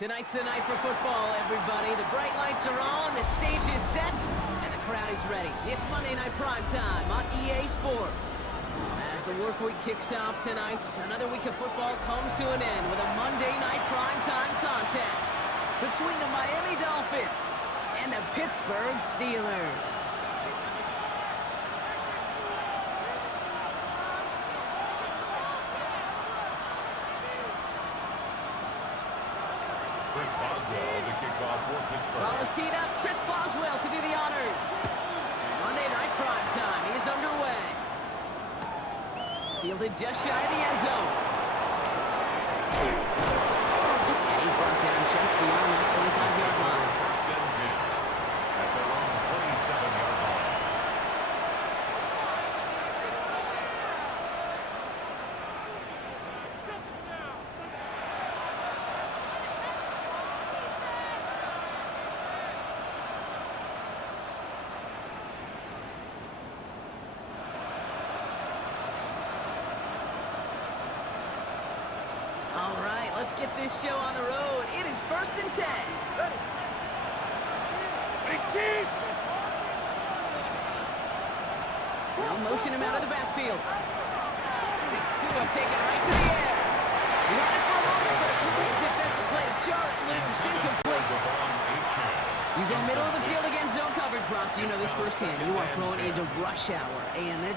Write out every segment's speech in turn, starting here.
Tonight's the night for football, everybody. The bright lights are on, the stage is set, and the crowd is ready. It's Monday Night Prime Time on EA Sports. As the work week kicks off tonight, another week of football comes to an end with a Monday Night Prime Time contest between the Miami Dolphins and the Pittsburgh Steelers. Chris Boswell, the kickoff for Pittsburgh. Ball is teed up. Chris Boswell to do the honors. Monday Night Prime Time is underway. Fielded just shy of the end zone. And he's brought down just beyond that 25-yard line. First and 10 at their own 27-yard line. All right, let's get this show on the road. It is first and 10. Now motion him out of the backfield. Tua taking right to the air. Run it for a moment, but a complete defensive play to jar it loose. Incomplete. You go middle of the field against zone coverage, Brock. You know this firsthand. You are thrown into rush hour, and there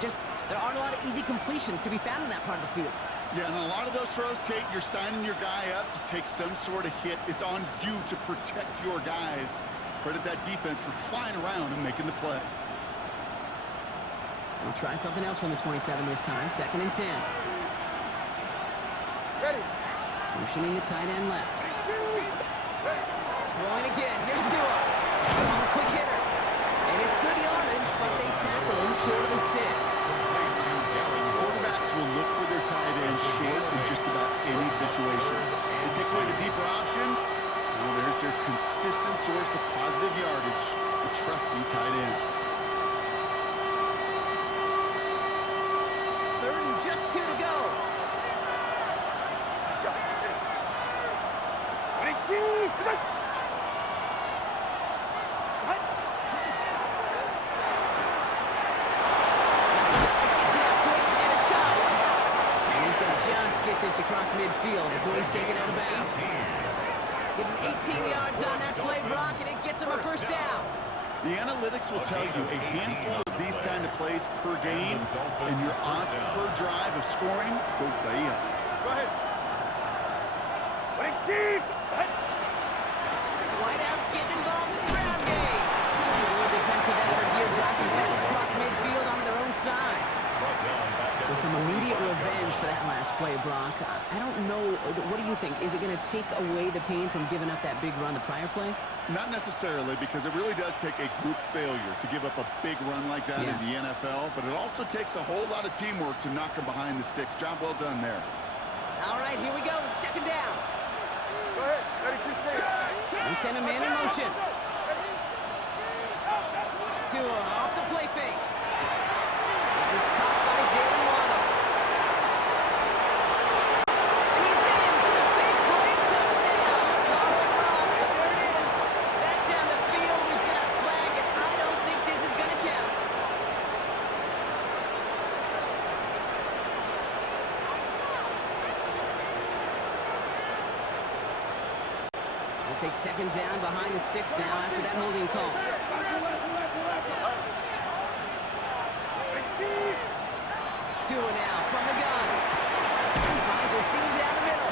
aren't a lot of easy completions to be found in that part of the field. Yeah, and a lot of those throws, Kate, you're signing your guy up to take some sort of hit. It's on you to protect your guys. Credit that defense for flying around and making the play. We'll try something else from the 27 this time. Second and 10. Ready. Motioning the tight end left. Throwing again. Here's Tua. He's on a quick hitter. And it's good yardage, but they tackle him short of the sticks. Quarterbacks will look for their tight ends short in just about any situation. They take away the deeper options. Well, there's their consistent source of positive yardage, the trusty tight end. Third and just 2 to go. 22. Just get this across midfield before he's taken out of bounds. Give him 18 yards on that play, Brock, and it gets him a first down. The analytics will tell you a handful of these kind of plays per game, and your odds per drive of scoring go way up. Go ahead. 22. Whiteout's getting involved with the ground game. Good defensive effort here, drives him back across midfield onto their own side. So some immediate revenge for that last play, Brock. I don't know. What do you think? Is it going to take away the pain from giving up that big run the prior play? Not necessarily, because it really does take a group failure to give up a big run like that in the NFL, but it also takes a whole lot of teamwork to knock them behind the sticks. Job well done there. All right, here we go. Second down. Go ahead. Ready to stay. We send a man in motion. Tua off the play fake. This is caught by Jalen Waddle. And he's in for the big play touchdown. All right, but there it is. Back down the field. We've got a flag, and I don't think this is going to count. We'll take second down behind the sticks now after that holding call. Tua now from the gun. He finds a seam down the middle.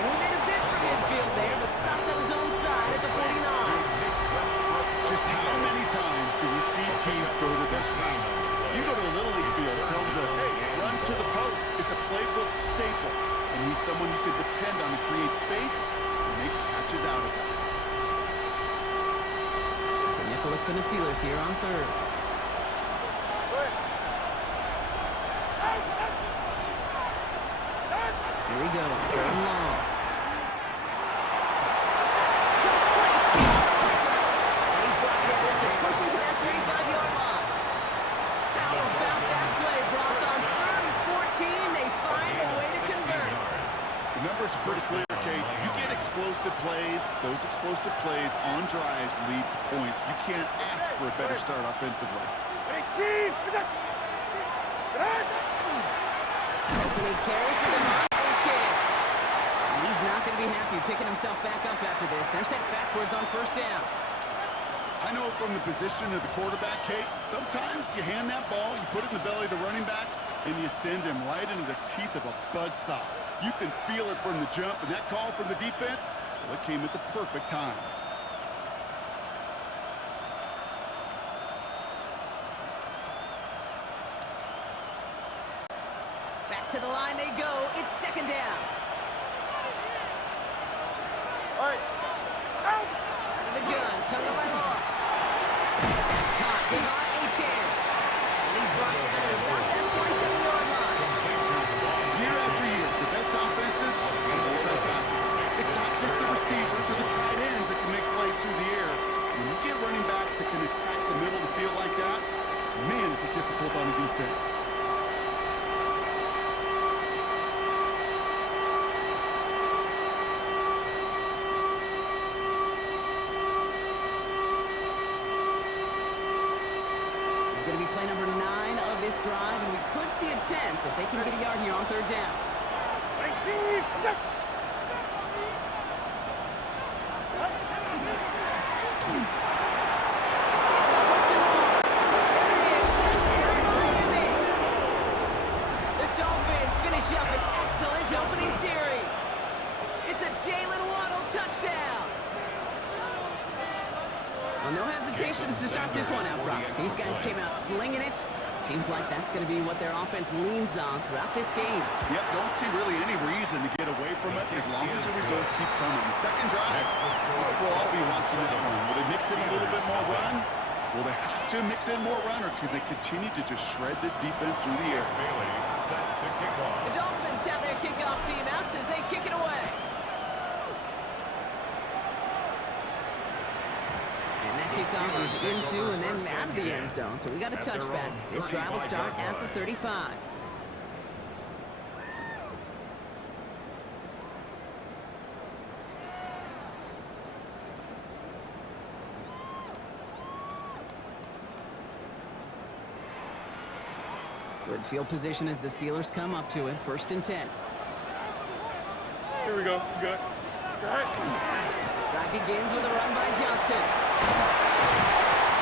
And he made a bid for midfield there, but stopped on his own side at the 49. Just how many times do we see teams go to this route? You go to a Little League field, tell them to, hey, run to the post. It's a playbook staple. And he's someone you can depend on to create space and make catches out of it. It's a nickel look for the Steelers here on third. Here he goes, third and long. And he's brought down after pushing to that 35-yard line. How about that play, Brock? On third and 14, they find a way to convert. The numbers are pretty clear, Kate. You get explosive plays, those explosive plays on drives lead to points. You can't ask for a better start offensively. Opening carry for the Chan. And he's not going to be happy picking himself back up after this. They're sent backwards on first down. I know from the position of the quarterback, Kate, sometimes you hand that ball, you put it in the belly of the running back, and you send him right into the teeth of a buzzsaw. You can feel it from the jump, and that call from the defense, well, it came at the perfect time. Back to the line they go. It's second down. All right. Out. Out of the gun. Tongue of my law. It's caught. Devon Chan. And he's brought down at about that 27-yard line. Year after year, the best offenses are multifaceted. It's not just the receivers or the tight ends that can make plays through the air. When you get running backs that can attack the middle of the field like that, man, is it difficult on the defense. It's going to be play number 9 of this drive, and we could see a 10th if they can get a yard here on third down. 19. This gets the first and long. There it is. Touchdown, Miami. The Dolphins finish up an excellent opening series. It's a Jalen Waddle touchdown. Well, no hesitations to start this one out, Brock. These guys came out slinging it. Seems like that's going to be what their offense leans on throughout this game. Yep, don't see really any reason to get away from it as long as the results keep coming. Second drive, we'll all be watching that one. Will they mix in a little bit more run? Will they have to mix in more run, or could they continue to just shred this defense through the air? Bailey set to kick off. The Dolphins have their kickoff team out as they kick it away. And that kickoff is into and then out of the end zone. So we got a touchback. This drive will start at the 35. Good field position as the Steelers come up to it. 1st and 10. Here we go. Good. Drive. Drive begins with a run by Johnson.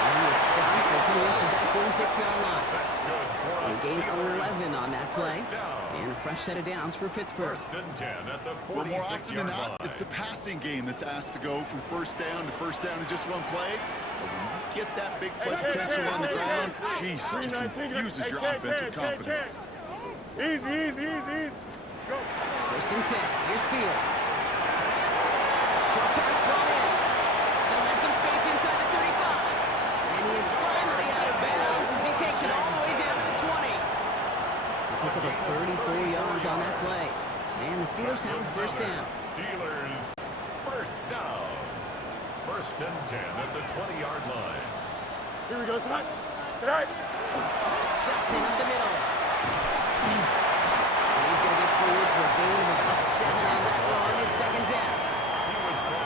And he is stopped as he reaches that 46-yard line. That's good for They us. gain 11 on that play. First down. And a fresh set of downs for Pittsburgh. 1st and 10 at the Well, more often than 46-yard line. not, it's the passing game that's asked to go from first down in just one play. But when you get that big play potential on the ground, geez, it just infuses your offensive confidence. Easy. Go. 1st and 10. Here's Fields. Short pass brought in. Still has some space inside the 35. And he is finally out of bounds as he takes it all the way down to the 20. A pick up of 34 yards on that play. And the Steelers have a first down. Steelers first down. 1st and 10 at the 20-yard line. Here we go. Tonight. Johnson up the middle. And he's going to get forward for a gain of about 7 on that run in 2nd down.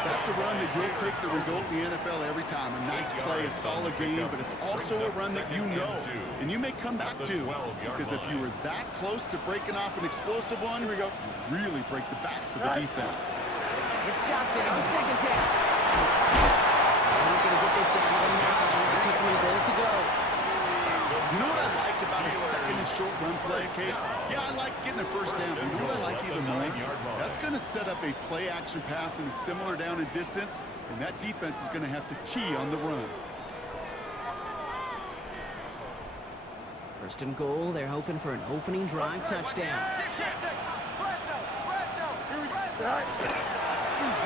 That's a run that you'll take the result in the NFL every time. A nice play, a solid game, but it's also a run that you know and you may come back to, because if you were that close to breaking off an explosive one, here we go, really break the backs of the defense. It's Johnson on 2nd down. And he's going to get this down to the 9. That puts him in goal to go. You know what I like about a second and short run play, Kate? Yeah, I like getting a first down, but you know what I like even more? That's going to set up a play action pass and a similar down in distance, and that defense is going to have to key on the run. 1st and goal. They're hoping for an opening drive touchdown. Who's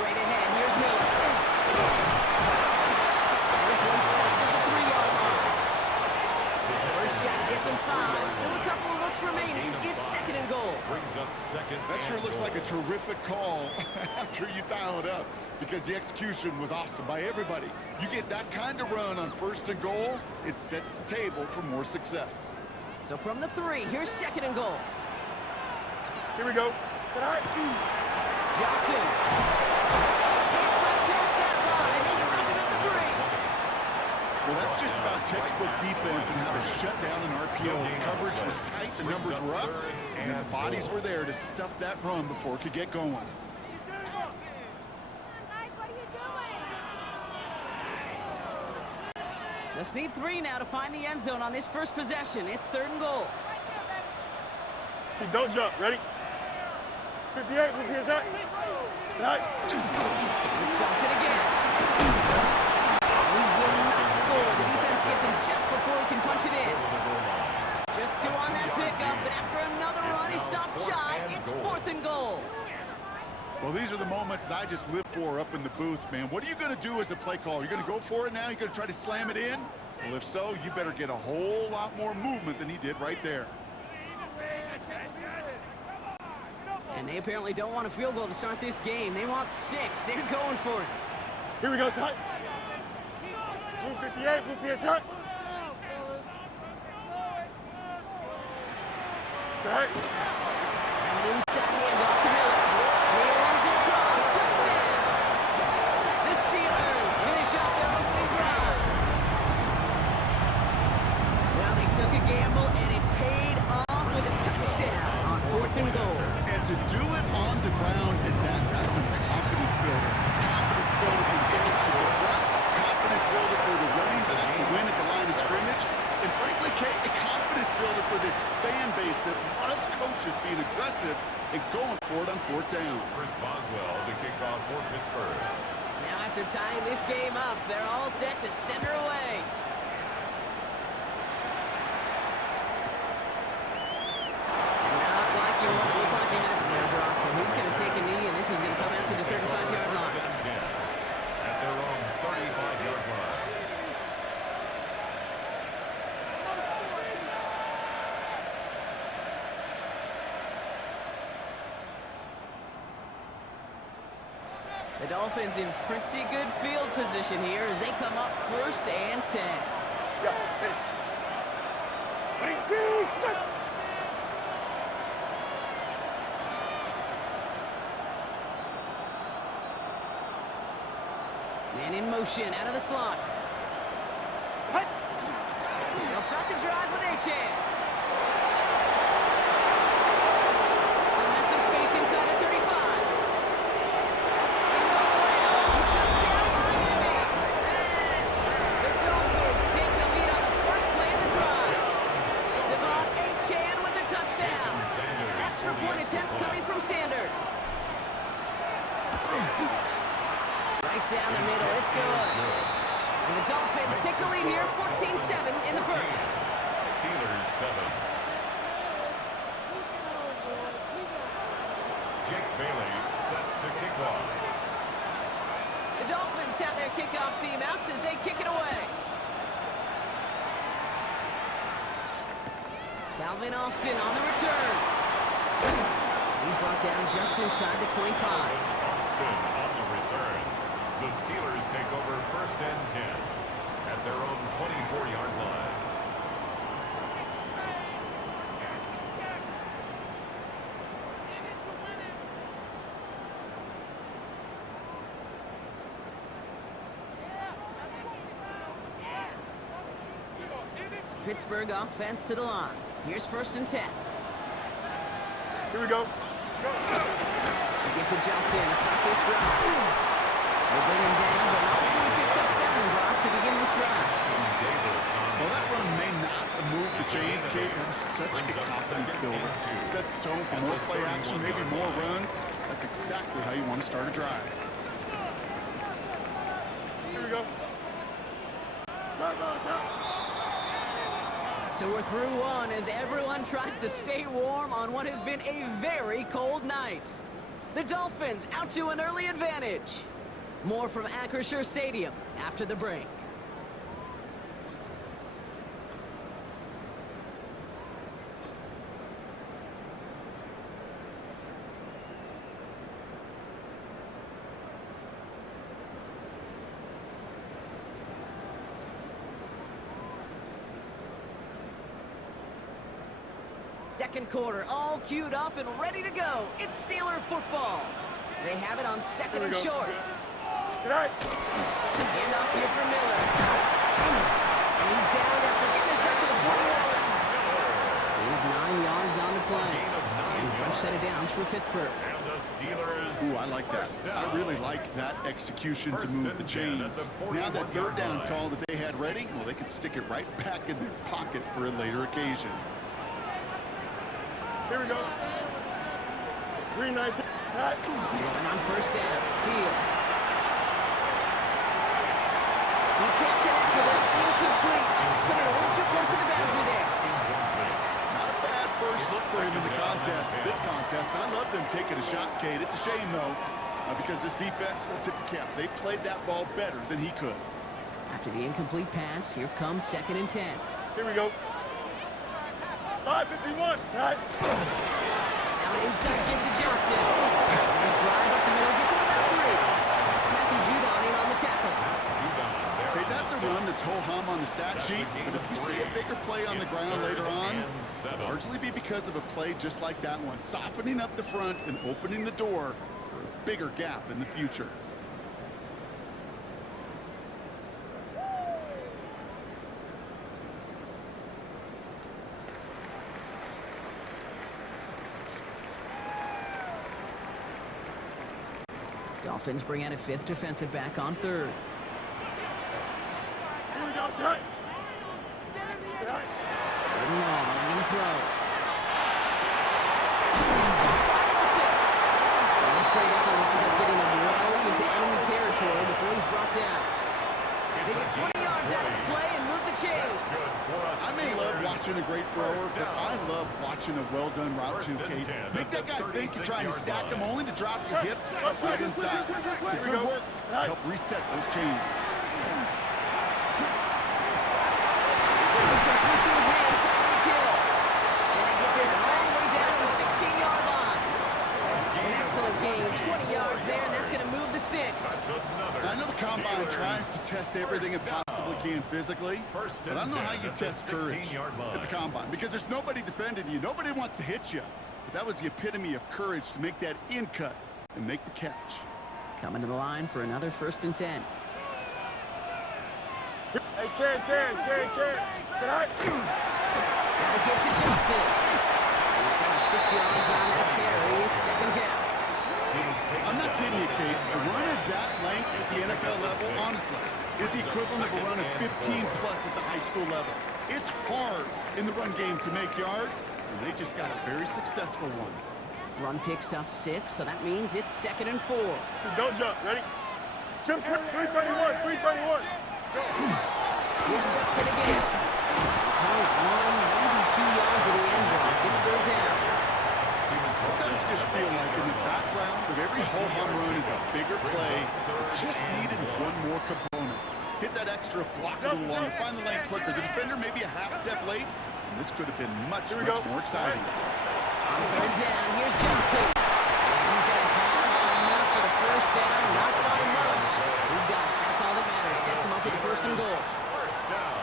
right ahead? Here's Miller. And this one's stopped at the 3-yard line. First shot gets him 5. Still a couple of looks remaining. It's 2nd and goal. Brings up 2nd. That sure looks like a terrific call after you dial it up, because the execution was awesome by everybody. You get that kind of run on 1st and goal, it sets the table for more success. So from the 3, here's 2nd and goal. Here we go. Johnson. Can't break past that line. They stop him at the 3. Well, that's just about textbook defense and how to shut down an RPO. Coverage was tight, the numbers were up, and the bodies were there to stuff that run before it could get going. Just need 3 now to find the end zone on this first possession. It's 3rd and goal. Don't jump. Ready? 58. Move here, Zach. Right. It's Johnson again. He will not score. The defense gets him just before he can punch it in. Just 2 on that pickup, but after another run, he stopped shy. It's 4th and goal. Well, these are the moments that I just live for up in the booth, man. What are you going to do as a play caller? You're going to go for it now? You're going to try to slam it in? Well, if so, you better get a whole lot more movement than he did right there. And they apparently don't want a field goal to start this game. They want 6. They're going for it. Here we go, Zach. Move 58. Move here, Zach. Zach. Have an inside handoff to Miller. He runs it across. Touchdown! The Steelers finish off their opening drive. Well, they took a gamble, and it paid off with a touchdown on 4th and goal. And to do it on the ground at that, that's a confidence builder. Confidence builder for the defense up front. Confidence builder for the running back to win at the line of scrimmage. And frankly, Kate, a confidence builder for this fan base that loves coaches being aggressive and going for it on 4th down. Chris Boswell to kick off for Pittsburgh. Now after tying this game up, they're all set to send her away. Not like you want to look like they have there, Brock. So he's going to take a knee, and this is going to come out to the 35-yard line. First and 10 at their own 35-yard line. The Dolphins in pretty good field position here as they come up 1st and 10. Yeah. Ready? 2. Man in motion out of the slot. They'll start the drive with Achan. Still has some space inside the 35. Touchdown, Miami! The Dolphins take the lead on the first play of the drive. Devon Achan with the touchdown. Extra point attempt coming from Sanders. Right down the middle, it's good. And the Dolphins take the lead here, 14-7 in the first. Steelers 7. Jake Bailey set to kick off. The Dolphins have their kickoff team out as they kick it away. Calvin Austin on the return. He's brought down just inside the 25. Austin on the return. The Steelers take over 1st and 10 at their own 24-yard line. Pittsburgh offense to the line. Here's 1st and 10. Here we go. They get to Johnson to start this drive. They bring him down, but not before he picks up 7, Brock, to begin this drive. Well, that run may not have moved the chains, Kate. That's such a confidence builder. Sets the tone for more play action, maybe more runs. That's exactly how you want to start a drive. Here we go. So we're through one as everyone tries to stay warm on what has been a very cold night. The Dolphins out to an early advantage. More from Acrisure Stadium after the break. Second quarter all queued up and ready to go. It's Steeler football. They have it on second and short. Good night. Hand off here for Miller. And he's down after getting this up to the 40-yard. Gain of 9 yards on the play. And fresh set of downs for Pittsburgh. And the Steelers. Ooh, I like that. I really like that execution to move the chains. Now that third down call that they had ready, well, they could stick it right back in their pocket for a later occasion. Here we go. Green 19. Right. Going on first down. Fields. He can't connect with it. Incomplete. Just put it a little too close to the boundary there. Not a bad first look for him in the contest. This contest, I love them taking a shot, Kate. It's a shame, though, because this defense will tip the cap. They played that ball better than he could. After the incomplete pass, here comes second and 10. Here we go. 5:51. Right. Now an inside give to Johnson. Nice drive up the middle, gets it about 3. That's Matthew Judon in on the tackle. Okay, that's a run that's ho-hum on the stat sheet, but if you see a bigger play on the ground later on, it'll largely be because of a play just like that one, softening up the front and opening the door for a bigger gap in the future. Dolphins bring out a 5th defensive back on 3rd. Here we go. Right. Right. 3rd and long, line in the throw. And this great effort winds up getting him well into enemy territory before he's brought down. They get 20 yards out of the play and move the chains. I may love watching a great thrower, but I love watching a well-done route too, Kate. Make that guy think you're trying to stack him only to drop your hips right inside. So good work to help reset those chains. It's incomplete to his man, Tyreek Hill. And they get this all the way down to the 16-yard line. An excellent gain, 20 yards there, and that's going to move the sticks. Now, I know the Combine tries to test everything it possibly can physically, but I don't know how you test courage at the Combine, because there's nobody defending you. Nobody wants to hit you. But that was the epitome of courage to make that in cut and make the catch. Coming to the line for another 1st and 10. Hey, Karen. Sit right. Now the give to Johnson. He's got 6 yards on that carry. It's 2nd down. I'm not kidding you, Kate. A run of that length at the NFL level, honestly, is the equivalent of a run of 15-plus at the high school level. It's hard in the run game to make yards, and they just got a very successful one. Run picks up 6, so that means it's 2nd and 4. Don't jump. Ready? Chip slip. 331. Go. Here's Johnson again. Call it 1, maybe 2 yards at the end block. It's 3rd down. Sometimes just feel like in the background of every ho-hum run is a bigger play. Just needed one more component. Hit that extra block a little longer. Find the lane quicker. The defender may be a half step late, and this could have been much more exciting. On 3rd down, here's Johnson. And he's going to have enough for the 1st down. Not by much. He got it. That's all that matters. Sets him up with the 1st and goal.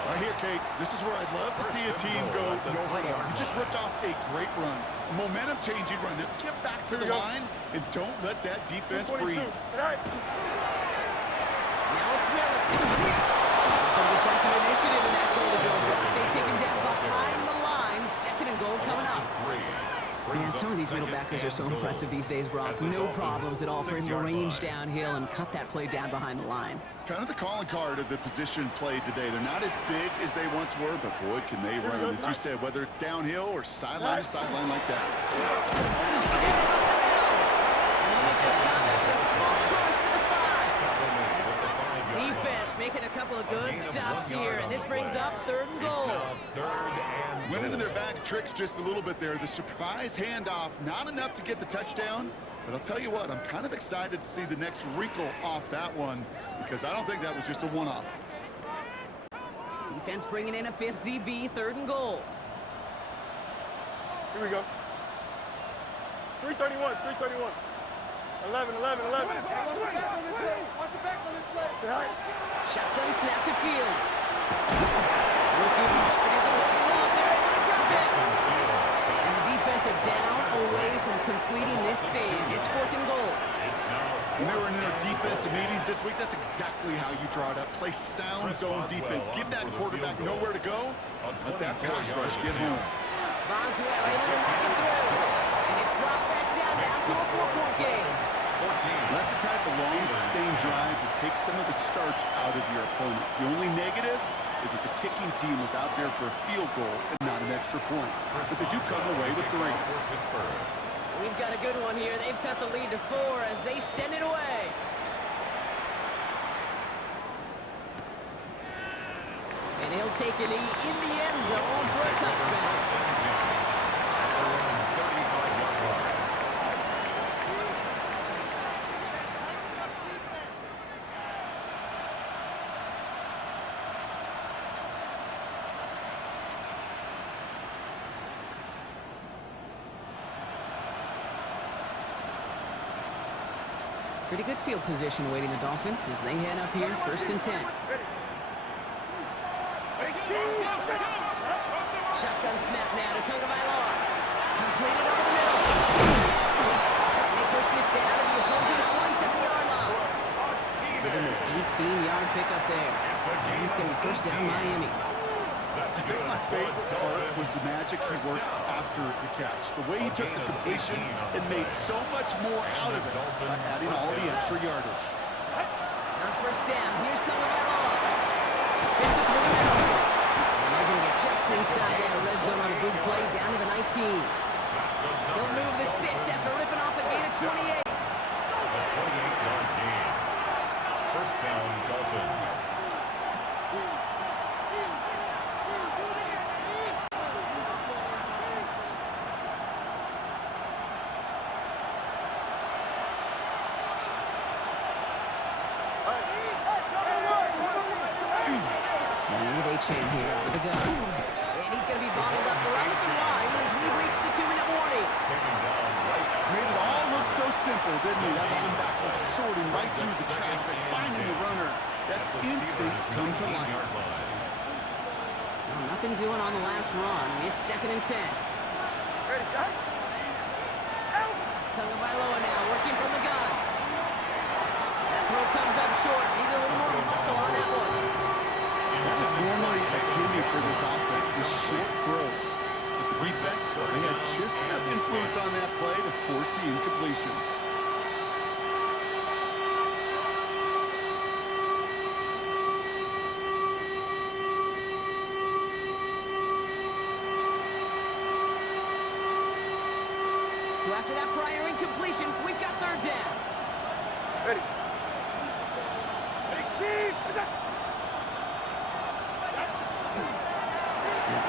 Right here, Kate, this is where I'd love to see a team go no huddle. You just ripped off a great run. A momentum-changing run. Now get back to the line and don't let that defense breathe. Right. Now it's Miller. Some defensive initiative in that goal to go block. They take him down behind the line. 2nd and goal coming up. Man, some of these middle backers are so impressive these days, Brock. No problems at all for him to range downhill and cut that play down behind the line. Kind of the calling card of the position played today. They're not as big as they once were, but boy, can they run. As you said, whether it's downhill or sideline to sideline like that. Defense making a couple of good stops here, and this brings up 3rd and goal. Went into their bag of tricks just a little bit there. The surprise handoff, not enough to get the touchdown, but I'll tell you what, I'm kind of excited to see the next wrinkle off that one, because I don't think that was just a one-off. Defense bringing in a 5th DB, 3rd and goal. Here we go. 331. 11. Right. Shotgun snap to Fields. Looking up, it isn't working out. They're able to drop it. And the defense are down away from completing this stand. It's 4th and goal. some meetings this week. That's exactly how you draw it up. Play sound zone defense. Give that quarterback nowhere to go. Let that pass rush get home. Boswell able to make it through. And it's dropped back down to a 4-point game. That's the type of long, sustained drive to take some of the starch out of your opponent. The only negative is that the kicking team was out there for a field goal and not an extra point. But they do come away with 3. We've got a good one here. They've cut the lead to 4 as they send it away. And he'll take a knee in the end zone for a touchback. Pretty good field position waiting the Dolphins as they head up here, 1st and 10. Shotgun snap now to Tagovailoa. Completed over the middle. And they push this down to the opposing 47-yard line. Give him an 18-yard pickup there. And it's going to be 1st down Miami. I think my favorite part was the magic he worked after the catch. The way he took the completion and made so much more out of it by adding all the extra yardage. On 1st down, here's Tagovailoa. Fits it through the middle. And they're going to get just inside that red zone on a big play down to the 19. He'll move the sticks after ripping off a gain of 28. A 28-yard gain. 1st down, Dolphins. Chan here out of the gun. And he's going to be bottled up right at the line as we reach the 2-minute warning. Made it all look so simple, didn't he? That linebacker sorting right through the traffic, finding the runner. That's instinct come to life. Well, nothing doing on the last run. It's 2nd and 10. Tagovailoa now working from the gun. That throw comes up short. Need a little more muscle on that one. That is normally a gimme for this offense, the short throws. But the defense, well, they had just enough influence on that play to force the incompletion. So after that prior incompletion, we've got 3rd down. Ready.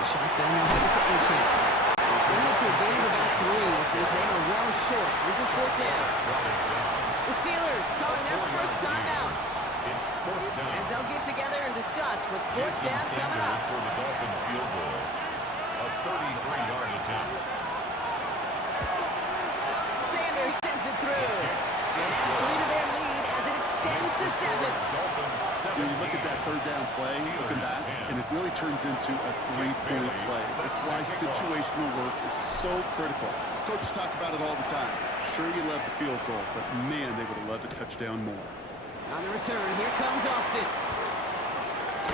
Shotgun now headed to Achan. It's limited to a gain of about 3, which means they are well short. This is 4th down. The Steelers calling their 1st time out. As they'll get together and discuss with 4th down coming up. For the Dolphin field goal. A 33-yard attempt. Sanders sends it through. And add 3 to their lead as it extends to 7. When you look at that 3rd down play, looking back, and it really turns into a 3-point play. That's why situational work is so critical. Coaches talk about it all the time. Sure, you love the field goal, but man, they would have loved a touchdown more. On the return, here comes Austin.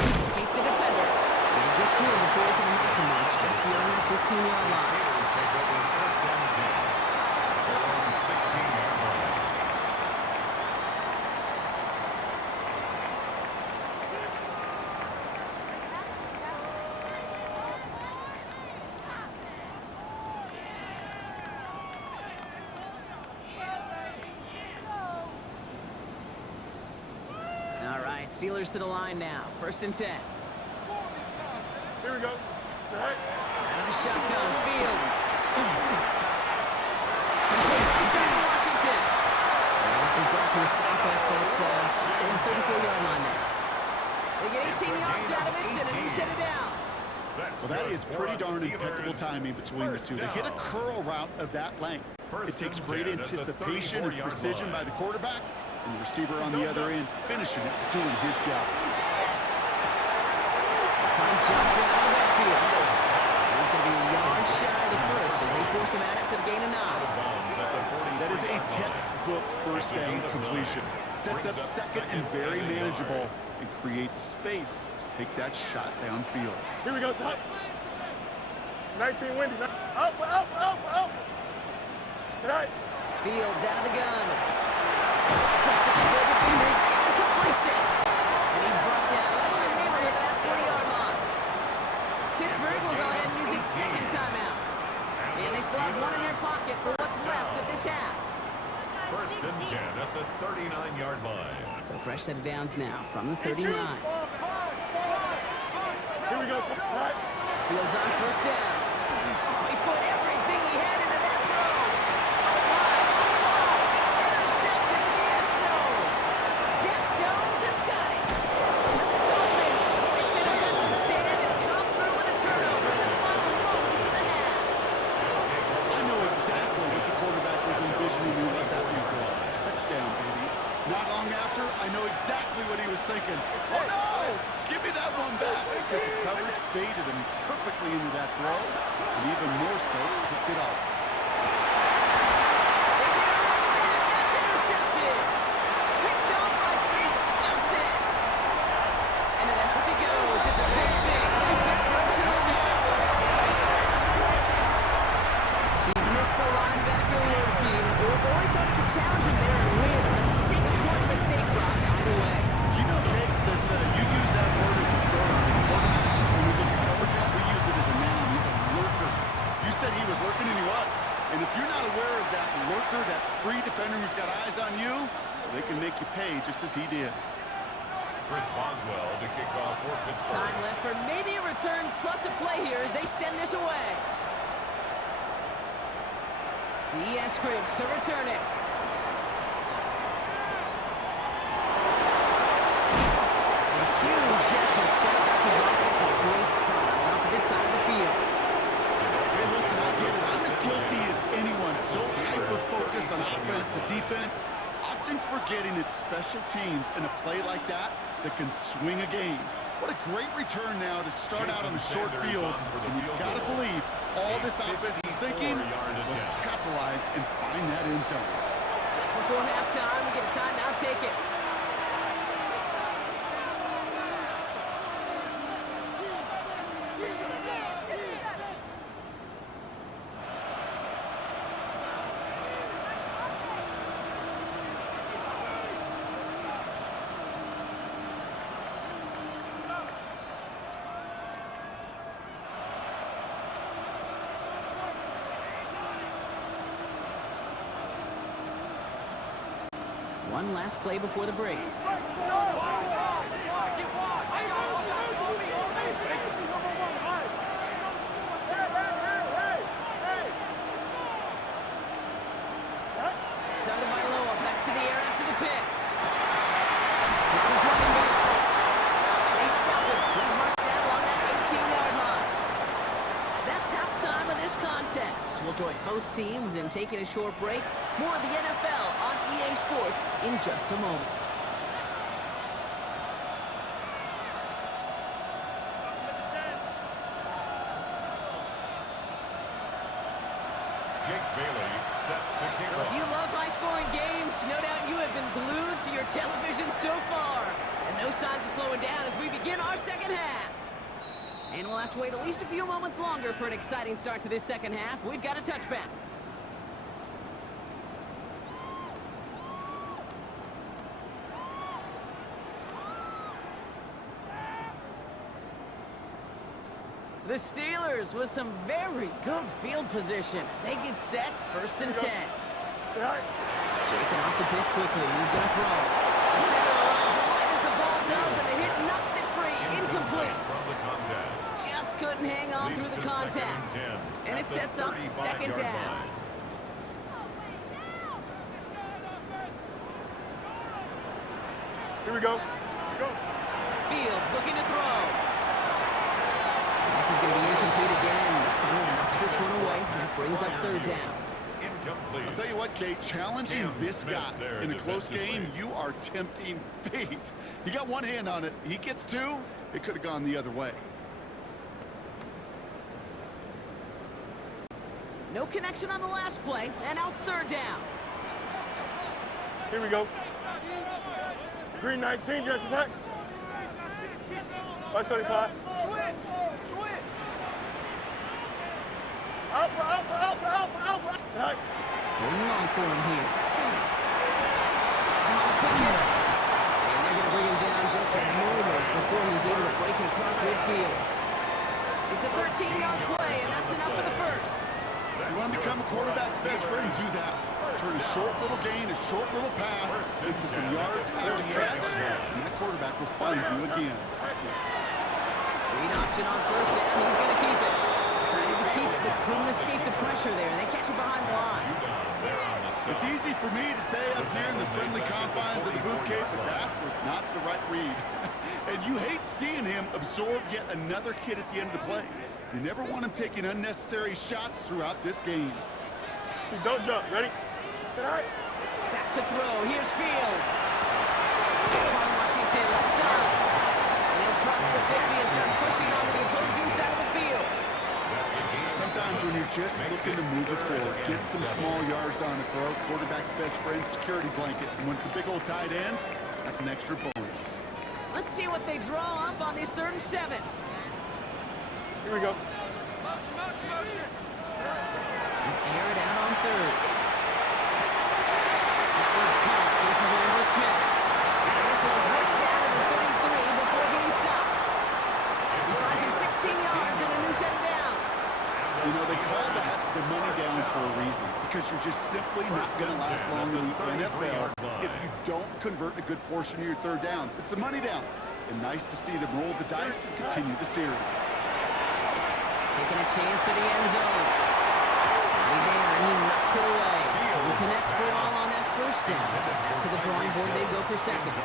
Escapes the defender. They get to him before he can amount to much, just beyond that 15-yard line. Take over 1st and 10. Their own 16-yard line. Steelers to the line now. 1st and 10. Here we go. It's all right. Out of the shotgun, Fields. Complete inside Washington. And this is brought to a stop at the 34-yard line now. They get 18 yards out of it and a new set of downs. Well, that is pretty darn impeccable timing between the two. They hit a curl route of that length. It takes great anticipation and precision by the quarterback, and the receiver on the other end finishing it, doing his job. Find Johnson out of the backfield. He's going to be a yard shy of the first as they force him out after the gain of 9. That is a textbook 1st first down completion. Sets up second and very manageable and creates space to take that shot downfield. Here we go, son. 19 windy. Up. Tonight. Fields out of the gun. Splits it with the fingers and completes it. And he's brought down right in the neighborhood of that 40-yard line. Pittsburgh will go ahead and use its second timeout. And they still have one in their pocket for what's left of this half. First and 10 at the 39-yard line. So fresh set of downs now from the 39. Here we go, son. Tonight. Fields on first down. Oh, he put everything he had into that throw. Oh my, it's intercepted in the end zone. Jeff Jones has got it. And the Dolphins make the defensive stand and come through with a turnover in the final moments of the half. I know exactly what the quarterback was envisioning when he let that one go. Touchdown, baby. Not long after, I know exactly what he was thinking. Oh, no! Give me that one back. Because the coverage baited him perfectly into that throw, and even more so, picked it off. They get it right back. That's intercepted. Picked off by Pete Wilson. And to the house he goes. It's a pick six. And Pittsburgh touchdown. He missed the linebacker lurking. Boy thought he could challenge him there and win. A 6-point mistake brought either way. You know, Kate, that you use that word as a verb in quarterbacks. When we look at coverages, we use it as a noun. He's a lurker. You said he was lurking, and he was. And if you're not aware of that lurker, that free defender who's got eyes on you, they can make you pay just as he did. Chris Boswell to kick off for Pittsburgh. Time left for maybe a return plus a play here as they send this away. D.S. Griggs to return it. A huge effort sets up his offense in a great spot on the opposite side of the field. Hey, listen, I get it. I'm as guilty as anyone. So hyper-focused on offense and defense, often forgetting it's special teams in a play like that that can swing a game. What a great return now to start out on the short field. And you've got to believe all this offense is thinking is let's capitalize and find that end zone. Just before halftime, we get a timeout. Take it. One last play before the break. Tagovailoa back to the air after the pick. It's his running back. And they stop him. He's marked down along that 18-yard line. That's halftime of this contest. We'll join both teams in taking a short break. More of the NFL on EA Sports in just a moment. Jake Bailey set to kick Well, if off. you love high-scoring games, no doubt you have been glued to your television so far. And no signs of slowing down as we begin our second half. And we'll have to wait at least a few moments longer for an exciting start to this second half. We've got a touchback. The Steelers with some very good field position as they get set, first and 10. Shaking off the pick quickly. He's going to throw. Defender runs right as the ball does, and the hit knocks it free. Incomplete. From the contact. Just couldn't hang on through the Leads to second contact. and 10 And at it the sets up 35-yard second down. line. Here we go. Fields looking to throw. This is going to be incomplete again. Hunter knocks this one away. That brings up third down. Incomplete. I'll tell you what, Kate, challenging this guy in a close game, you are tempting fate. He got one hand on it. He gets two. It could have gone the other way. No connection on the last play, and now it's third down. Here we go. Green 19, just attack. 575. Switch! Switch! Alpha, alpha, alpha, alpha, alpha. Right. Going long for him here. Some other quick hitter. And they're going to bring him down just a moment before he's able to break it across midfield. It's a 13-yard play, and that's enough for the first. You want to become a quarterback's best friend, do that. Turn a short little gain, a short little pass into some yards after catch, and that quarterback will find you again. Read option on first down. He's going to keep it. Decided to keep it, but couldn't escape the pressure there. They catch it behind the line. It's easy for me to say up here in the friendly confines of the booth cape, but that was not the right read. And you hate seeing him absorb yet another hit at the end of the play. You never want him taking unnecessary shots throughout this game. Don't jump. Ready? Sit right. Back to throw. Here's Fields. Come on, Washington, left side. And he'll cross the 50 and start pushing onto the opposing side of the field. Sometimes when you're just looking to move it forward, get some small yards on the throw, quarterback's best friend, security blanket. And when it's a big old tight end, that's an extra bonus. Let's see what they draw up on this 3rd and 7. Here we go. Motion, motion, motion! Air it out on 3rd. That one's caught. This is Lambert Smith. And this one's right down to the 33 before being stopped. He finds him 16 yards and a new set of downs. You know, they call that the money down for a reason, because you're just simply not going to last long in the NFL if you don't convert a good portion of your 3rd downs. It's the money down. And nice to see them roll the dice and continue the series. Taking a chance at the end zone. Right there, and he knocks it away. Couldn't connect for all on that first down. So back to the drawing board, they go for 2nd.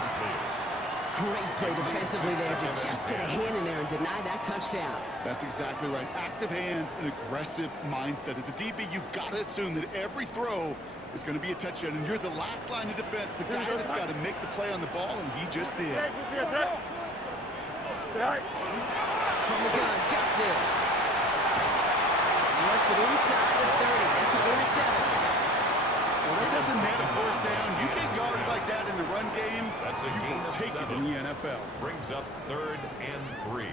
Great play defensively there to just get a hand in there and deny that touchdown. That's exactly right. Active hands and aggressive mindset. As a DB, you've got to assume that every throw is going to be a touchdown, and you're the last line of defense, the guy that's got to make the play on the ball, and he just did. Sit right. From the gun, Johnson. He works it inside the 30. That's a gain of 7. Well, that doesn't net a first down. You get yards like that in the run game, That's a you gain will of take it 7. in the NFL. Brings up 3rd and 3.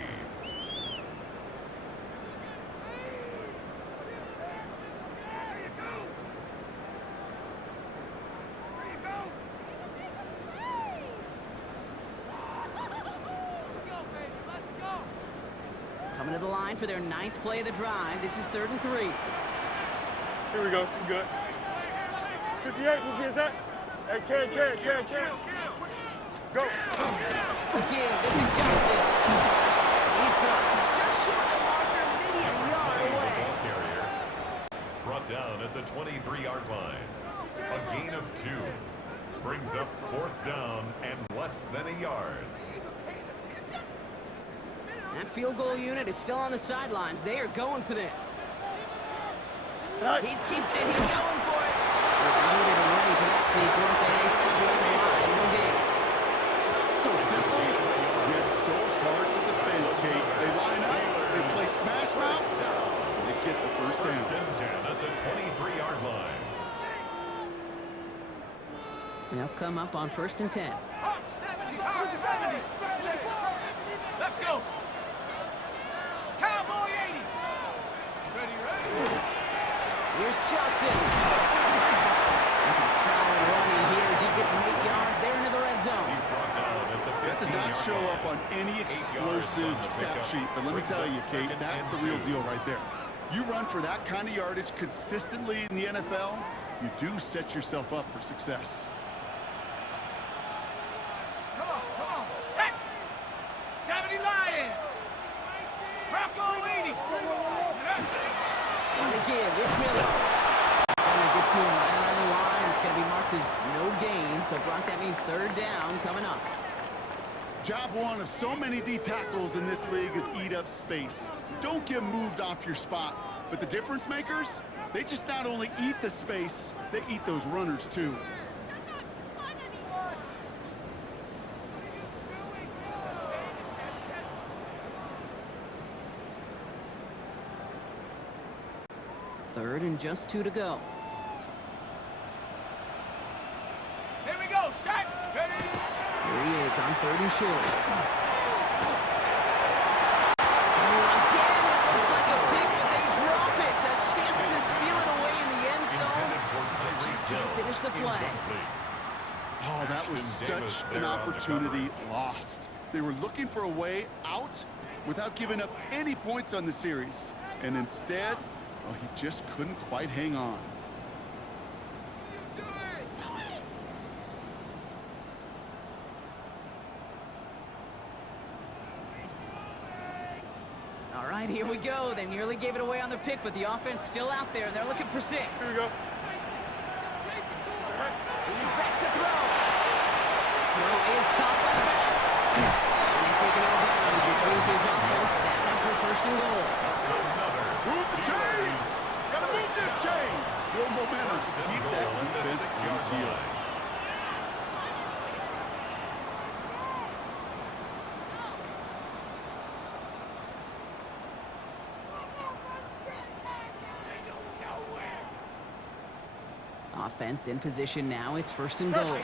Coming to the line for their 9th play of the drive. This is 3rd and 3. Here we go. You good. 58, who's here, is that? Hey, carry. Go. Again, this is Johnson. He's dropped just short of the marker, maybe a yard away. Ball carrier brought down at the 23-yard line. A gain of 2. Brings up 4th down and less than a yard. That field goal unit is still on the sidelines. They are going for this. Right. He's keeping it. He's going for it. They're loaded and ready for that sneak. Once they stop right the line. No gain. So simple, yet so hard to defend, Kate. They line up, they play smash mouth, they get the first down. 1st and 10 at the 23-yard line. They'll come up on 1st and 10. 70! Let's go! Cowboy 80! Ready? Here's Johnson. And some solid running here as he gets him 8 yards there into the red zone. He's brought down at the 15-yard line. That does not show up on any explosive stat sheet, but let me tell you, Kate, that's the real deal right there. You run for that kind of yardage consistently in the NFL, you do set yourself up for success. Come on! Set! 70 Lion! Bronco 80! On the give, it's Miller. Finally gets to him right around the line. It's going to be marked as no gain, so Brock, that means 3rd down coming up. Job one of so many D tackles in this league is eat up space. Don't get moved off your spot. But the difference makers, they just not only eat the space, they eat those runners too. Third and just 2 to go. Here we go! is on 3rd and short. Again, it looks like a pick, but they drop it. A chance to steal it away in the end zone. They just can't finish the play. Oh, that was such an opportunity lost. They were looking for a way out without giving up any points on the series. And instead, well, he just couldn't quite hang on. All right, here we go. They nearly gave it away on the pick, but the offense still out there, and they're looking for 6. Here we go. He's back to throw. Throw is caught by the back. And it's taken out of bounds, which means his offense set up for 1st and goal. Move the chains! Gotta move the chains! Build momentum to keep that defense on its heels. Offense in position now. It's 1st and goal.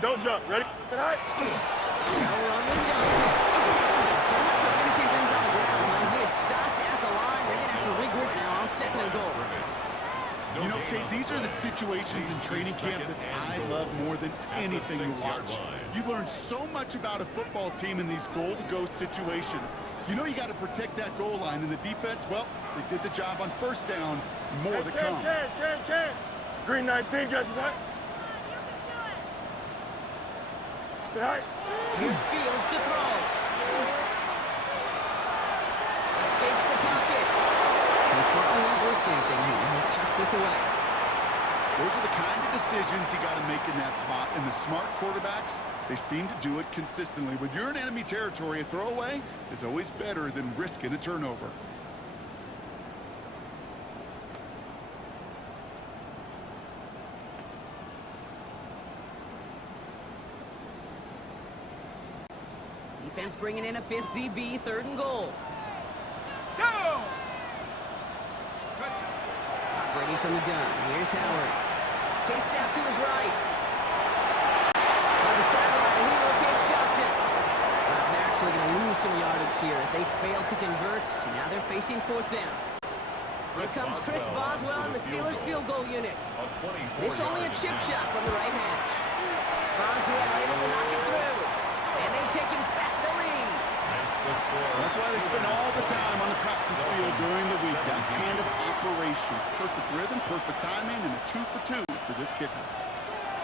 Don't jump. Ready? Set high. No run with Johnson. So much for finishing things on the ground. Now he is stopped at the line. They're going to have to regroup now on 2nd and goal. You know, Kate, these are the situations in training camp that I love more than anything to watch. You learn so much about a football team in these goal-to-go situations. You know you got to protect that goal line, and the defense, well, they did the job on 1st down. More to come. Can. Green 19, guys. Sit high. Here's Fields to throw. Escapes the pocket. He smartly won't risk anything here. He just chucks this away. Those are the kind of decisions you got to make in that spot. And the smart quarterbacks, they seem to do it consistently. When you're in enemy territory, a throwaway is always better than risking a turnover. Defense bringing in a 5th DB, 3rd and goal. Go! Brady from the gun. Here's Howard. Chased out to his right. On the sideline, and he locates Johnson. Well, they're actually going to lose some yardage here as they fail to convert. Now they're facing 4th down. Here comes Chris Boswell in the Steelers field goal unit. This only a chip shot from the right hash. Boswell able to knock it through. And they've taken back the lead. That's why they spend all the time on the practice field during the week. That kind of operation. Perfect rhythm, perfect timing, and a 2 for 2 for this kicker.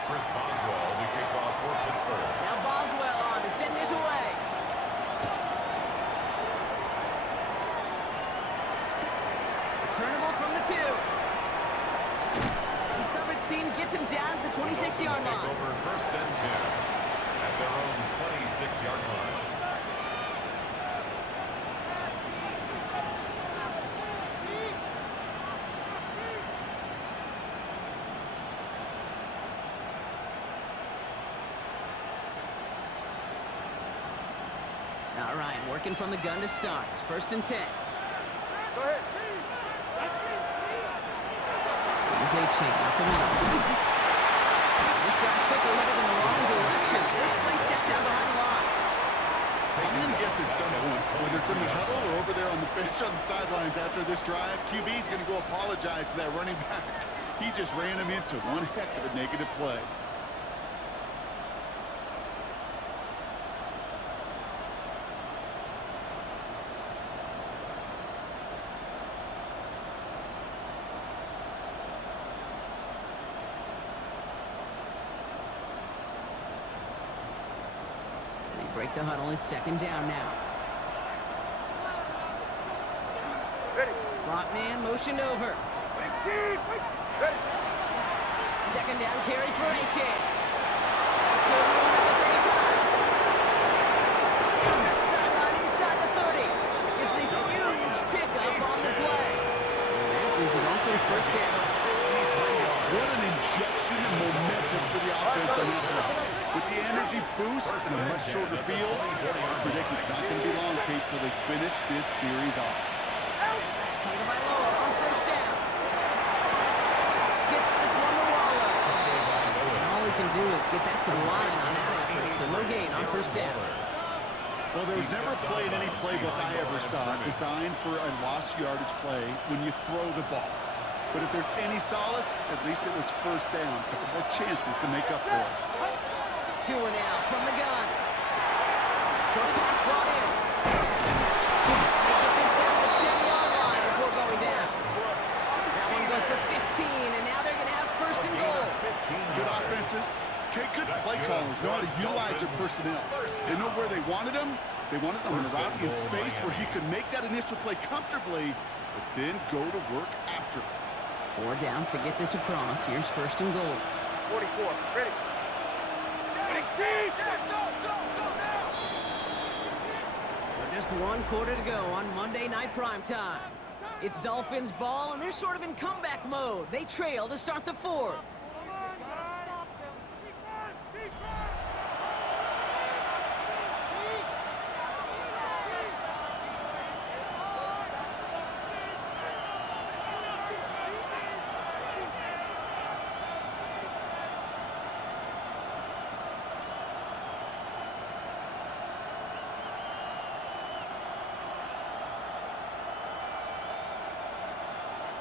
Chris Boswell, the kickoff for Pittsburgh. Now Boswell on to send this away. Returnable from the 2. The coverage team gets him down at the 26-yard line. Take over 1st and 10 at their own 26-yard line. All right, working from the gun to start. 1st and 10. Go ahead. Here's A-Chain up the middle. This drive's quickly headed in the wrong direction. First play set down behind the line. I'm going to guess at some point, whether it's in the huddle or over there on the bench on the sidelines after this drive, QB's going to go apologize to that running back. He just ran him into one heck of a negative play. Break the huddle. It's 2nd down now. Ready. Slot man motioned over. 18. Ready. 2nd down carry for A-Chain. That's good move at the 35. Takes the sideline inside the 30. It's a huge pickup on the play. And that is an offense 1st down. What an injection and momentum for the offense on that play. With the energy boost and a much shorter field, I predict it's not going to be long, Kate, till they finish this series off. Tagovailoa on 1st down. Gets this one to Waller. And all he can do Brewers get back to the line on that effort, so no gain on first down. Well, there was never a play in any playbook I ever saw designed for a lost yardage play when you throw the ball. But if there's any solace, at least it was first down. A couple more chances to make up for it. 2 and out from the gun. Short pass brought in. They get this down to the 10-yard line before going down. That one goes for 15, and now they're going to have first and goal. Good offenses. Okay, good play callers know how to utilize their personnel. They know where they wanted him. They wanted him in a route in space where he could make that initial play comfortably, but then go to work after. 4 downs to get this across. Here's first and goal. 44. Ready. Ready, team! So just 1 quarter to go on Monday Night Primetime. It's Dolphins ball, and they're sort of in comeback mode. They trail to start the 4th.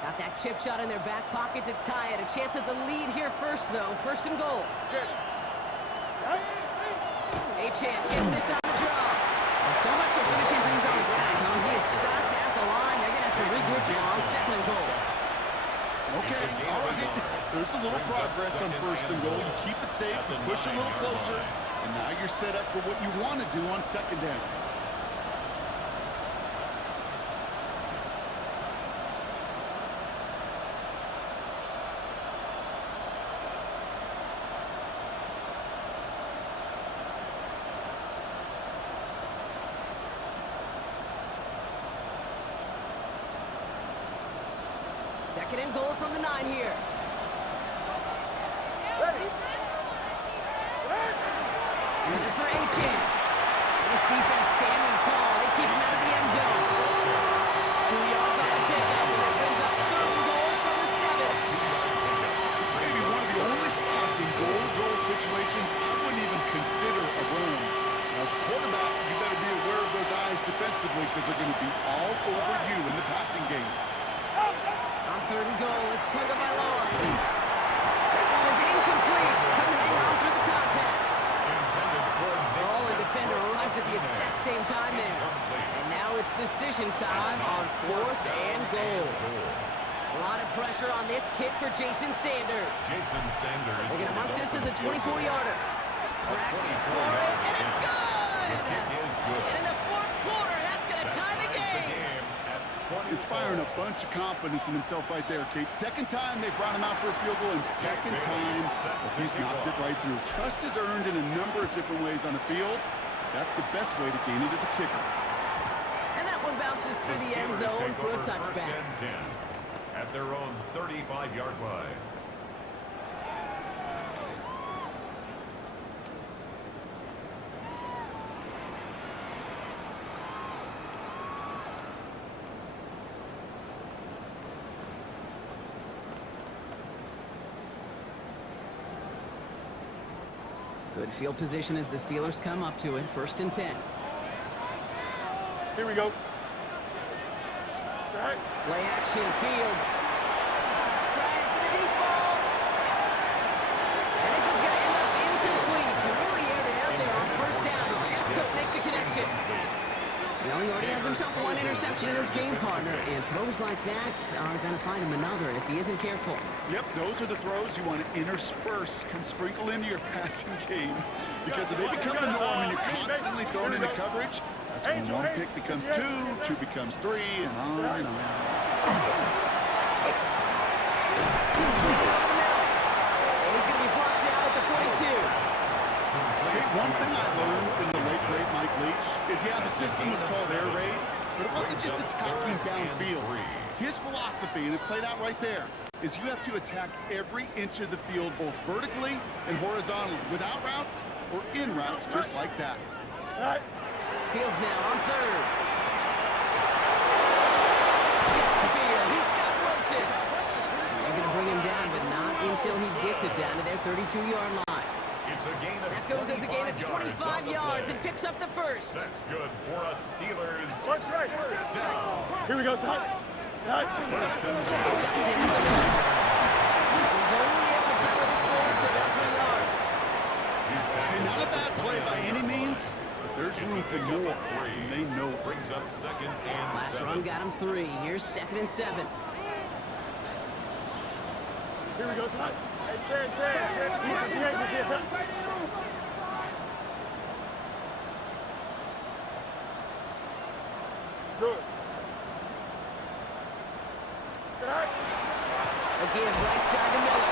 Got that chip shot in their back pocket to tie it. A chance at the lead here first, though. First and goal. Achan gets this on the draw. Well, so much for finishing things on the ground. He is stopped at the line. They're going to have to regroup now on second and goal. Okay, all right. There's a little progress on first and goal. You keep it safe, you push a little closer, and now you're set up for what you want to do on second down. Second and goal from the 9 here. Ready. Looking for Achan. This defense standing tall. They keep him out of the end zone. 2 yards on the pickup, and that brings up third and goal from the 7. It's maybe one of the only spots in goal situations I wouldn't even consider a run. Now, as a quarterback, you better be aware of those eyes defensively because they're going to be all over you in the passing game. On third and goal, it's Tagovailoa. That one is incomplete. Couldn't hang on through the contact. Ball and defender arrived at the exact same time there. And now it's decision time on 4th and goal. A lot of pressure on this kick for Jason Sanders. They're going to mark this as a 24-yarder. Cracking for it, and it's good! And in the 4th quarter, that's going to tie the game. Inspiring a bunch of confidence in himself right there, Kate. Second time they brought him out for a field goal, and second time he's knocked it right through. Trust is earned in a number of different ways on the field. That's the best way to gain it as a kicker. And that one bounces through the end zone for a touchback. At their own 35-yard line. Good field position as the Steelers come up to it. 1st and 10. Here we go. Play action, Fields. Trying for the deep ball. And this is going to end up incomplete. He really aired it out there on first down. He just couldn't make the connection. Well, he already has himself 1 interception in his game, partner. And throws like that are going to find him another if he isn't careful. Yep, those are the throws you want to intersperse and sprinkle into your passing game. Because if they become the norm and you're constantly thrown into coverage, that's when 1 pick becomes 2, 2 becomes 3, and on and on. He's going to be blocked out at the 42. Okay, one thing I learned from the late, great Mike Leach is, the system was called air raid, but it wasn't just attacking downfield. His philosophy, and it played out right there, is you have to attack every inch of the field, both vertically and horizontally, without routes or in routes, just like that. Fields now on 3rd. Down the field, he's got Wilson. They're going to bring him down, but not until he gets it down to their 32-yard line. It's a gain of That goes as a gain of 25 yards and play. picks up the first. That's good for a Steelers Mark's right. first down. Here we go, son. Right. First and 10. Johnson in the run. He's only able to power this forward for about 3 yards. He's Hey, tackled not a at bad the play 10. by any means, but there's It's room a for pickup more, of 3. and they know it. Brings up second and Last 7. run got him 3. Here's 2nd and 7. Here we go, son. Hey, 10. Good. Sit high. Again, right side to Miller.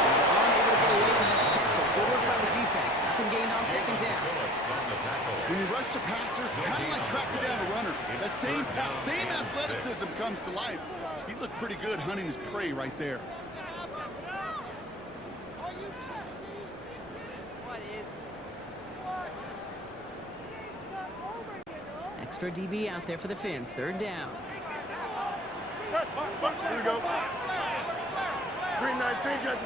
He's unable to get away from that tackle. Good work by the defense. Nothing gained on 2nd down. Phillips on the tackle. When you rush the passer, it's kind of like tracking down a runner. That same pass, same athleticism comes to life. He looked pretty good hunting his prey right there. Extra DB out there for the Finns. 3rd down. Press. Here we go. Green 19, guys.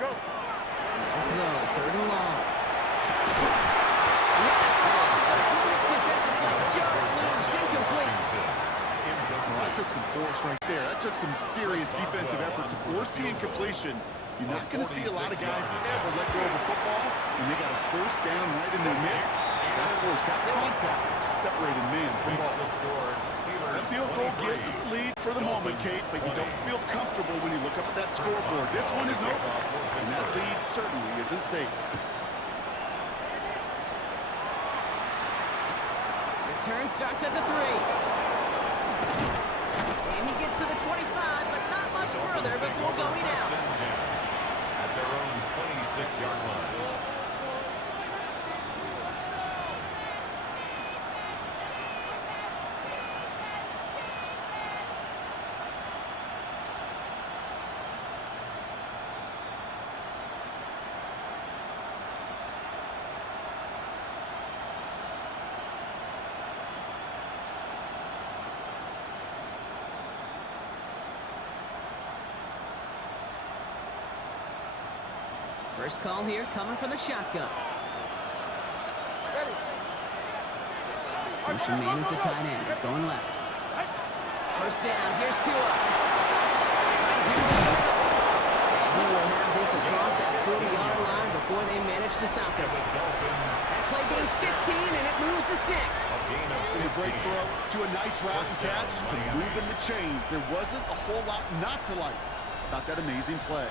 Go. Throw. 3rd and long. Defensive play. Jarred loose. Incomplete. Well, that took some force right there. That took some serious defensive effort to force the incompletion. You're not going to see a lot of guys ever let go of a football when they got a first down right in their midst. That force, that contact, separated man from ball. The score. That Steelers field goal 23. gives them the lead for the moment, Kate, but you don't feel comfortable when you look up at that scoreboard. This one is over, and that lead certainly isn't safe. Return starts at the 3. And he gets to the 25, but not much further before going out. At their own 26-yard line. First call here coming from the shotgun. Motion man is the tight end. He's going left. First down. Here's Tua. And he will have this across that 40-yard line before they manage to stop him. That play gains 15, and it moves the sticks. And a great throw to a nice route and catch to moving the chains. There wasn't a whole lot not to like about that amazing play.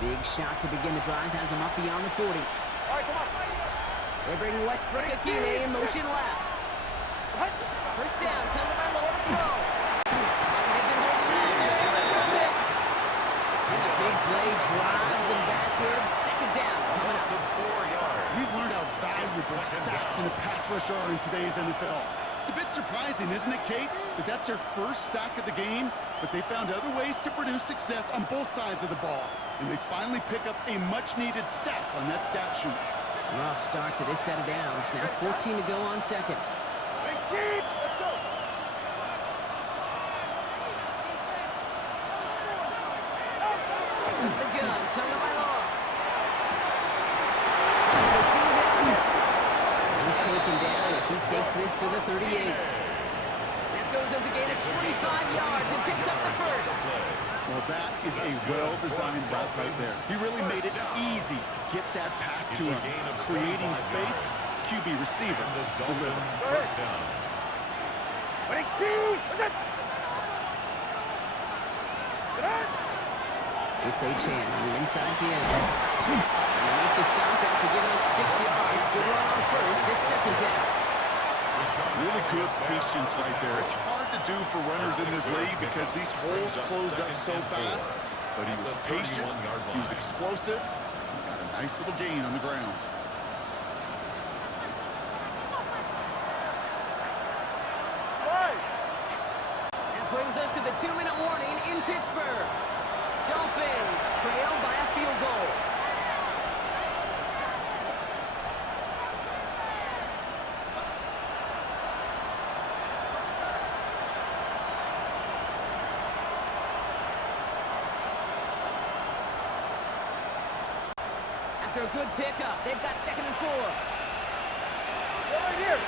Big shot to begin the drive has him up beyond the 40. All right, come on. They bring Westbrook Akine in motion left. First down, tell him by Lord to throw. Pocket isn't holding up. They're able to drop it. And the big play drives them backwards. 2nd down coming up. 4 yards. We've learned how valuable sacks in a pass rush are in today's NFL. It's a bit surprising, isn't it, Kate, that that's their first sack of the game, but they found other ways to produce success on both sides of the ball. And they finally pick up a much-needed sack on that stat sheet. Rough start to this set of downs. Now 14 to go on 2nd. 18. Let's go. The gun, tongue by Law. Finds a seam down the middle. He's taken down as he takes this to the 38. That goes as a gain of 25 yards and picks up the first. Well, that is a well-designed route right there. He really made it easy to get that pass to him. Creating space, QB receiver, deliver. First down. 22. It's Achan on the inside the end. And they make the stop after giving up 6 yards. Good run on first. It's 2nd down. Really good patience right there. It's hard to do for runners in this league because these holes close up so fast. But he was patient, he was explosive, he got a nice little gain on the ground. That brings us to the 2-minute warning in Pittsburgh. Dolphins trail by a field goal. after a good pickup. They've got 2nd and 4. Right here.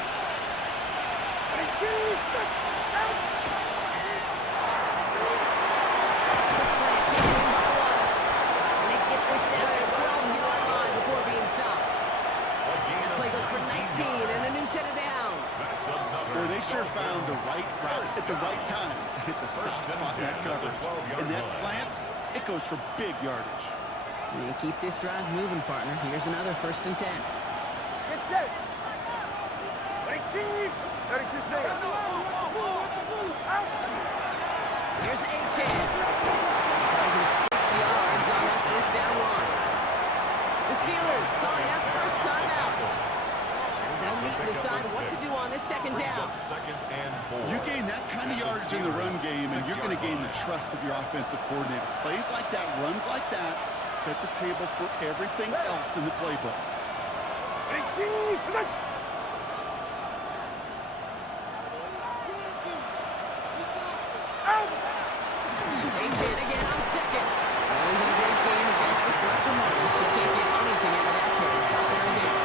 Ready, two, out. Quick slant taken in by Waddle. And they get this down at 12-yard line before being stopped. That play goes for 19 and a new set of downs. Well, they sure found the right route at the right time to hit the soft spot in that coverage. And that slant, it goes for big yardage. And keep this drive moving, partner. Here's another 1st and 10. Get set. Ready, two. 32 stay. Out. Here's A-Chan. Finds him 6 yards on that 1st down run. The Steelers calling that first time out. As they'll meet and decide what to do on this 2nd down. You gain that kind of yardage in the run game, and you're going to gain the trust of your offensive coordinator. Plays like that, runs like that, set the table for everything else in the playbook. Ready, two. Out. A-Chan again on 2nd. Even a great game is going to have its lesser moments, so can't get anything out of that carry. Stop there again.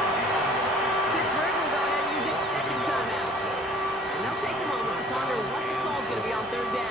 Pittsburgh will go ahead and use its 2nd timeout. And they'll take a moment to ponder what the call is going to be on 3rd down.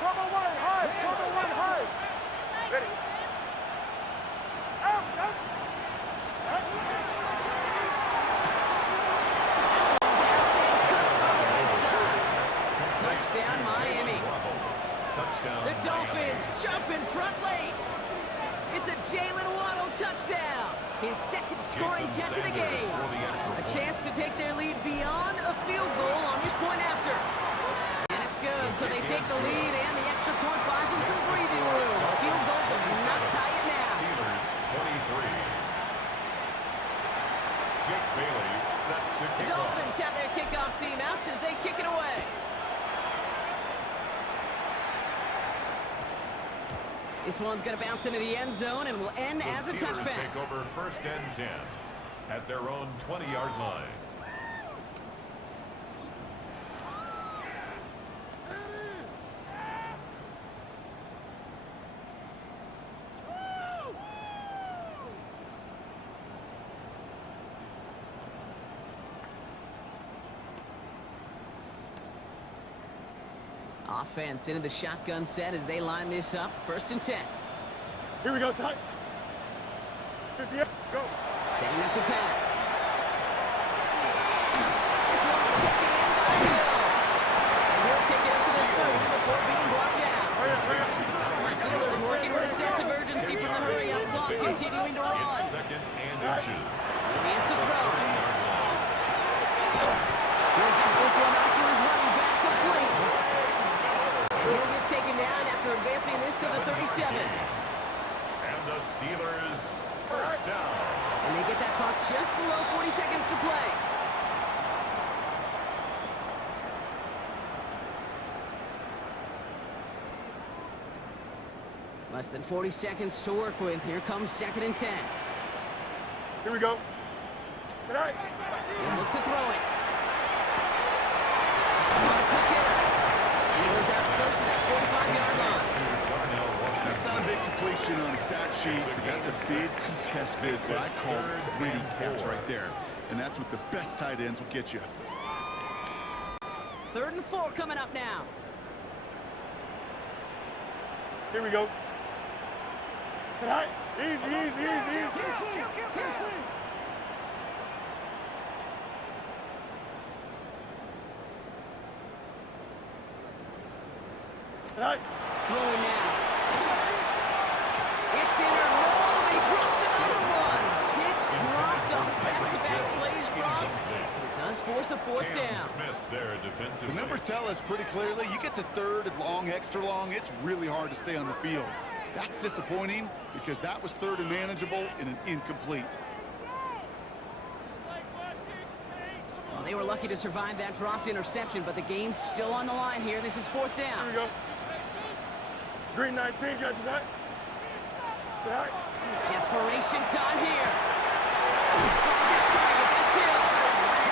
Trouble one high. Trouble one high. Ready. Out. Out. Touchdown, Miami. The Dolphins jump in front late. It's a Jalen Waddle touchdown. His 2nd scoring catch of the game. A chance to take their lead beyond a field goal on this point after. And it's good, so they take the lead, and the extra point buys them some breathing room. A field goal does not tie it now. Steelers 23. Jake Bailey set to The kick off. Dolphins have their kickoff team out as they kick it away. This one's going to bounce into the end zone and will end The as a Steelers touchback. take over 1st and 10 at their own 20-yard line. Offense into the shotgun set as they line this up. 1st and 10. Here we go, son. 58. Go. Setting up to pass. This one's taken in by Hill. And he'll take it up to the 30 before being brought down. Steelers working with a sense of urgency from the hurry-up clock, continuing to run. It's 2nd and inches. He has to throw. He'll take this one out to his running back complete. He'll get taken down after advancing this to the 37. And the Steelers 1st down. And they get that clock just below 40 seconds to play. Less than 40 seconds to work with. Here comes 2nd and 10. Here we go. Tonight. He'll look to throw it. It's not a quick hitter. And he goes out close to that 45-yard line. That's not a big completion on the stat sheet, but that's a big contested, what I call gritty catch right there. And that's what the best tight ends will get you. 3rd and 4 coming up now. Here we go. Tonight. Easy, easy, easy, easy. Tonight. Throwing now. It's in or no, they dropped another one. Pitch dropped on back-to-back plays from. It does force force a fourth down. Smith there defensively. The numbers tell us pretty clearly, you get to third and long, extra long, it's really hard to stay on the field. That's disappointing because that was third and manageable and an incomplete. Well, they were lucky to survive that dropped interception, but the game's still on the line here. This is fourth down. Here we go. Green 19, you guys see that? That? Desperation time here. He finds its target. That's Hill.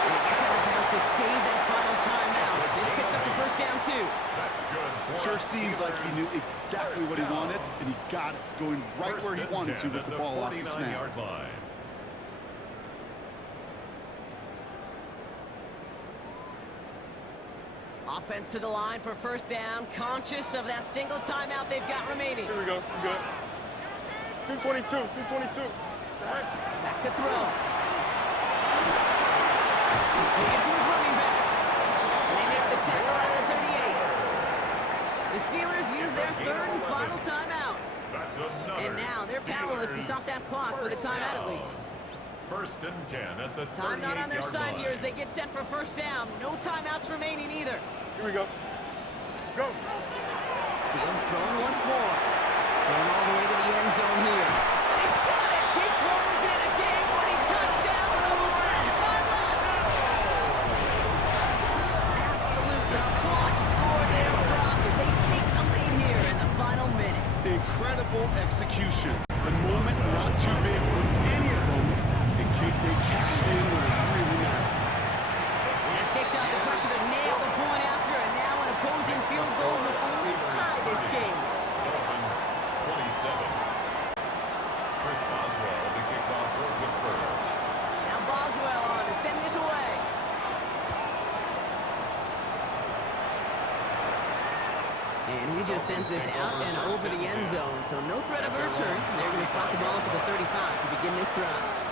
And he gets out of bounds to save that final timeout. This picks up the first down, too. That's good. Sure seems like he knew exactly what he wanted, and he got it, going right where he wanted to with the ball off the snap. Line. Offense to the line for first down, conscious of that single timeout they've got remaining. Here we go. We good. 222. 222. That? Back to throw. Looking to his running back. And they make the tackle at the 38. The Steelers use their third and final timeout. That's another. And now they're powerless to stop that clock with a timeout at least. First and 10 at the 38-yard line. Time not on their side here as they get set for first down. No timeouts remaining either. Here we go. Go. Fields throwing once more. Going all the way to the end zone here. And he's got it! He pulls in a game-winning touchdown with almost no time left! Absolutely clutch score there, Brock, as they take the lead here in the final minutes. Incredible execution. The moment not too big for any of them. They cashed in where it really mattered. And it shakes out the pressure to nail the point after, and now an opposing field goal would only tie this game. Dolphins 27. Chris Boswell to kick off for Pittsburgh. Now Boswell on to send this away. And he just sends this out and over the end zone, so no threat of a return. They're going to spot the ball up at the 35 to begin this drive.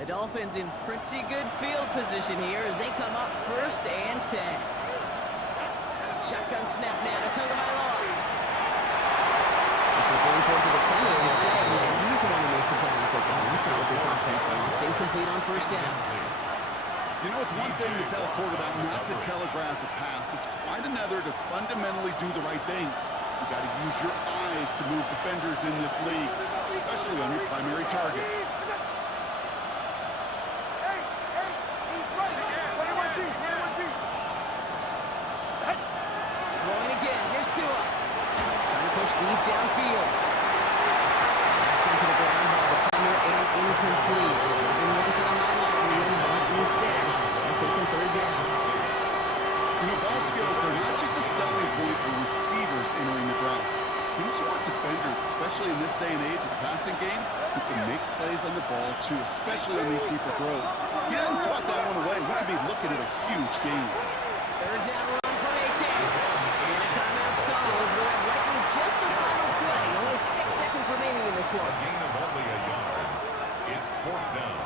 The Dolphins in pretty good field position here as they come up first and 10. Shotgun snap now to Tagovailoa. This is going towards the defender instead, and he's the one who makes a play on football. That's not what this offense wants. Incomplete on first down. You know, it's one thing to tell a quarterback not to telegraph a pass. It's quite another to fundamentally do the right things. You got to use your eyes to move defenders in this league, especially on your primary target. Deep downfield. That's into the ground by the defender and incomplete. And one for the highlight reel, but instead, it's in third down. You know, ball skills are not just a selling point for receivers entering the draft. Teams want defenders, especially in this day and age of the passing game, who can make plays on the ball too, especially on these deeper throws. He didn't swat that one away. We could be looking at a huge game. Third down run for A.J. And a timeout's called. We'll have likely just a final play. Only 6 seconds remaining in this one. A gain of only a yard. It's fourth down.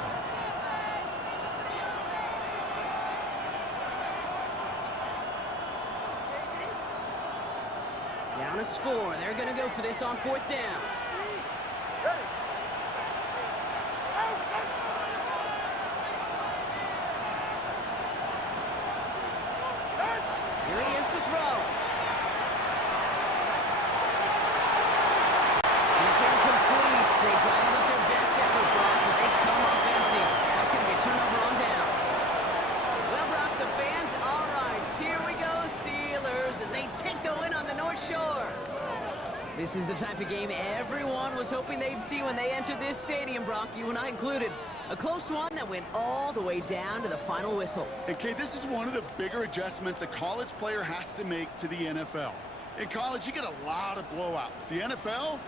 Down a score. They're going to go for this on fourth down. Here he is to throw. And it's incomplete. They dialed up their best effort, Brock, but they come up empty. That's going to be a turnover on downs. Well, Brock, the fans, all right. Here we go, Steelers, as they take the win on the North Shore. This is the type of game everyone was hoping they'd see when they entered this stadium, Brock, you and I included. A close one that went all the way down to the final whistle. Okay, this is one of the bigger adjustments a college player has to make to the NFL. In college, you get a lot of blowouts. The NFL,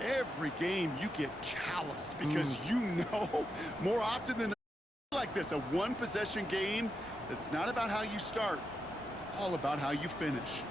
every game you get calloused because you know more often than not, like this, a one-possession game that's not about how you start. It's all about how you finish.